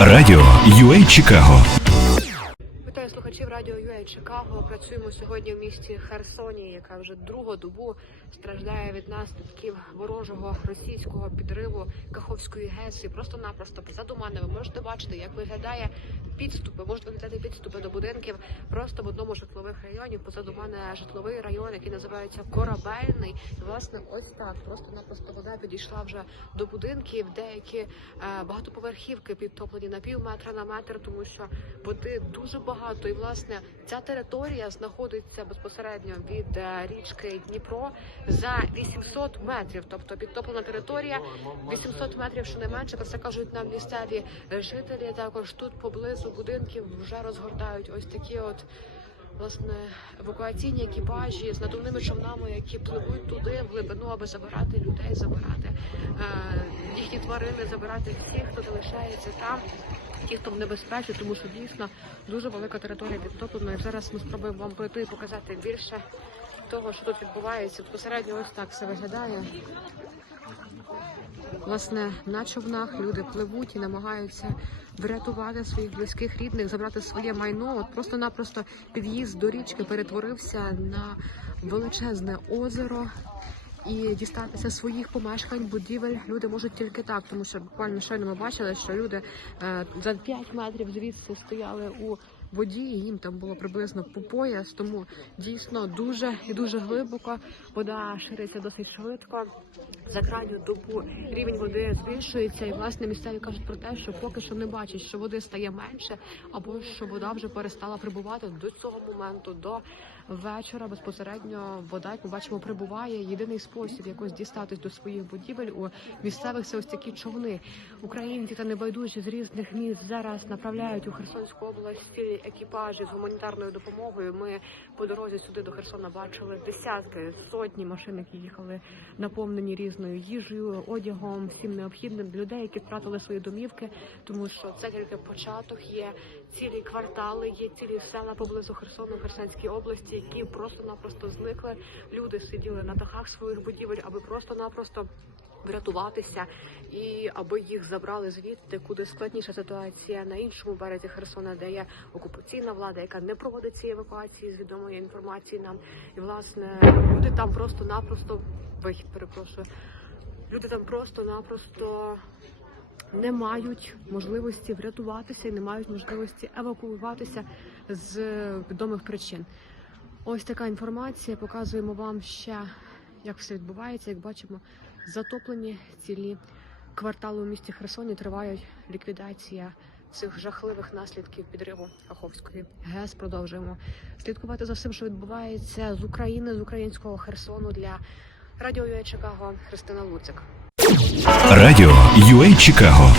Радіо UA Чикаго Вітаю слухачів радіо UA Чикаго. Працюємо сьогодні в місті Херсоні, яка вже другу добу страждає від наслідків ворожого російського підриву Каховської ГЕС. І просто-напросто позаду мене ви можете бачити, як виглядає підступи. Можуть виглядати підступи до будинків просто в одному житлових районів. Позаду мене житловий район, який називається Корабельний. Власне ось так просто-напросто вода підійшла вже до будинків. Деякі е, багатоповерхівки підтоплені на пів метра на метр, тому що води дуже багато. І власне ця територія знаходиться безпосередньо від е, річки Дніпро за 800 метрів. Тобто підтоплена територія 800 метрів, що не менше. Про це кажуть нам місцеві е, жителі. Також тут поблизу будинків вже розгортають ось такі от. Власне, евакуаційні екіпажі з надувними човнами, які пливуть туди в глибину, аби забирати людей, забирати е, їхні тварини, забирати всіх, хто залишається там, ті, хто в небезпеці, тому що дійсно дуже велика територія підтоплена. І зараз ми спробуємо вам пройти і показати більше того, що тут відбувається. Безпосередньо ось так все виглядає. Власне, на човнах люди пливуть і намагаються врятувати своїх близьких рідних, забрати своє майно. От просто-напросто під'їзд до річки перетворився на величезне озеро. І дістатися своїх помешкань, будівель люди можуть тільки так, тому що буквально щойно ми бачили, що люди е, за 5 метрів звідси стояли у воді, і їм там було приблизно по пояс, тому дійсно дуже і дуже глибоко. Вода шириться досить швидко. За крайню добу рівень води збільшується, і власне місцеві кажуть про те, що поки що не бачать, що води стає менше, або що вода вже перестала прибувати до цього моменту, до вечора. Безпосередньо вода, як ми бачимо, прибуває. Єдиний спосіб якось дістатись до своїх будівель у місцевих це ось такі човни. Українці та небайдужі з різних міст зараз направляють у Херсонську область екіпажі з гуманітарною допомогою. Ми по дорозі сюди до Херсона бачили десятки, сотні машин, які їхали наповнені різною їжею, одягом, всім необхідним для людей, які втратили свої домівки, тому що це тільки початок. Є цілі квартали, є цілі села поблизу Херсону, Херсонській області, які просто-напросто зникли. Люди сиділи на дахах своїх будівель, аби просто-напросто врятуватися і аби їх забрали звідти, куди складніша ситуація на іншому березі Херсона, де є окупаційна влада, яка не проводить ці евакуації з відомої інформації нам. І власне люди там просто-напросто вихід, перепрошую. Люди там просто-напросто не мають можливості врятуватися і не мають можливості евакуюватися з відомих причин. Ось така інформація. Показуємо вам ще, як все відбувається. Як бачимо, затоплені цілі квартали у місті Херсоні. Тривають ліквідація цих жахливих наслідків підриву Каховської ГЕС. Продовжуємо слідкувати за всім, що відбувається з України, з українського Херсону для радіо UA Чикаго Христина Луцик. Радіо UA Чикаго